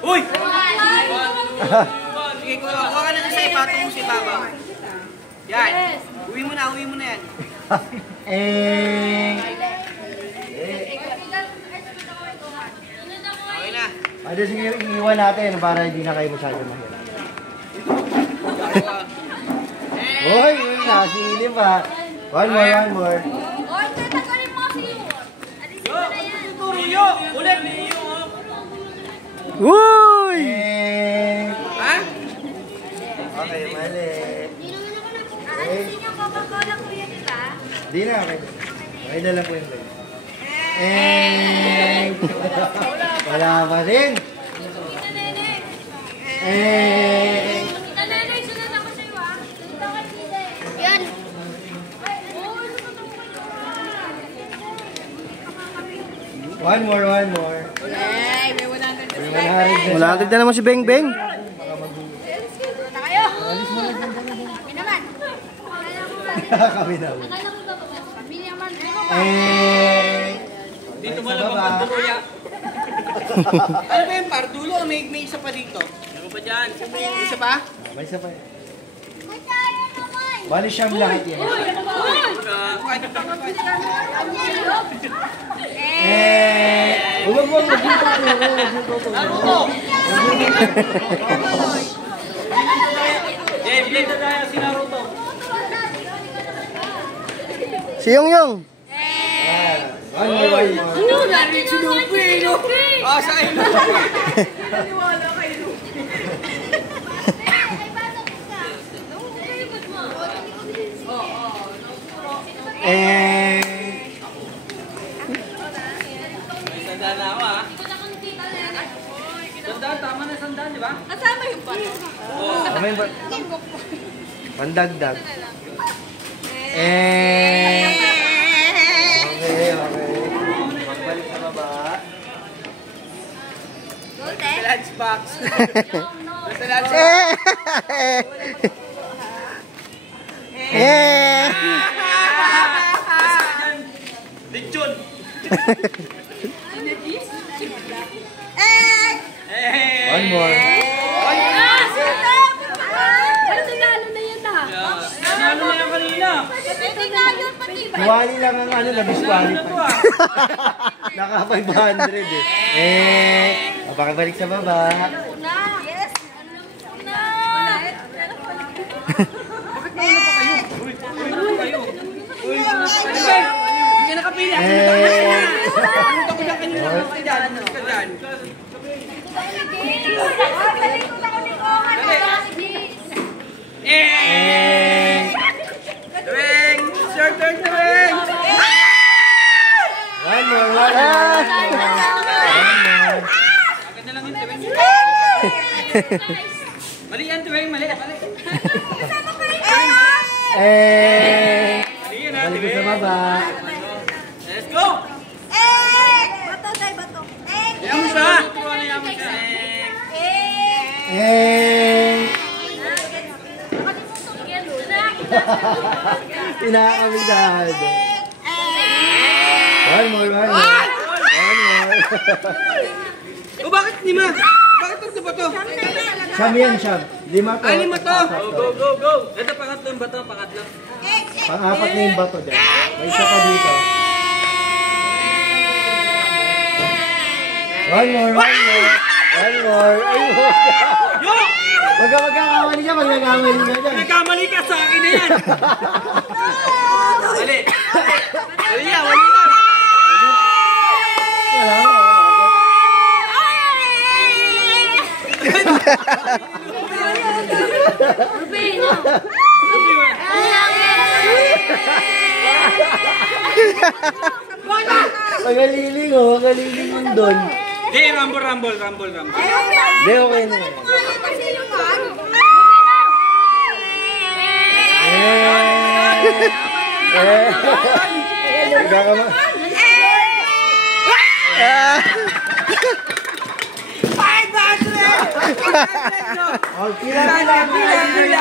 Uy! Sige, kuha ka na sa ipatong mo si Baba. Yan. Uwi mo na yan. Okay na. Ado, sige, iiwan natin para hindi na kayo masyado mahirap. Uy, nasilip ha. One more. Oy, tatagalin mo si Yu. Alisin mo na yan. Turuyo! Ulit! Uy! Ha? Okay, mali. Alisin yung Coca-Cola, kuya, di ba? Di na, okay. Okay na lang po yung guys. Wala pa rin. Kita Nene. Kita Nene, sunod ako sa'yo ah. Sunod ako kay Tita eh. Yan. One more. Yay, may 100 na Wala na naman si Beng Beng. na kayo. Kami naman. Kami na. Kami naman. Dito mo lang pagdulo. Ano ba yung pardulo? May isa pa dito. Ano pa dyan? Isa pa? May isa pa. Mataya naman. Bali siyang lahat yan. Huwag Dito tayo si Naruto. Si Yongyong. One more. Ano? Narinig si Lupi, no? Ah, sa'yo. Naniwala kay Lupi. Ay, batok ka. Likod mo. May sandaan na ako, ha? Ikot ako ni Tita Nene. Sandaan, tama na sandaan, di ba? Kasama yung bato. Pandagdag. Okay. Magbalik sa baba. Gote? Lunchbox. No. Sa lunchbox. Lechon. One more. Ano tingalo na yun ha? Ano na yan kanina? Tingalo pati ba? Diwali lang ang na-disqualify. Naka 500 Pakibalik sa baba. Una. Yes. Una. Bakit nauna pa kayo? Nauna pa kayo? Hindi ka nakapili. Pumunta ko lang kanina. Ka dyan. Talikod ako ni Kongan. Tuwing! Sir, turn tuwing! One more. Agad na lang yung tuwing. Mali yan tuwing, mali. Balik sa baba. Let's go! Bato tayo, bato. Yaman siya! Yaman siya! Inakamigdahad. One more. O bakit lima? Bakit ito ba to? Siyam yan, siyam. Lima to. Lima to! Go! Ito pangatlo yung bato, pangatlo. Pang-apat na yung bato dyan. May isa pa dito. One more. Yo! Huwag ka magkakamali ka, magkakamali ka dyan. Nagkamali ka sa akin na yan! Mali yan! Magaliling yung doon. Hindi, rumble. Hindi, okay na. Ay,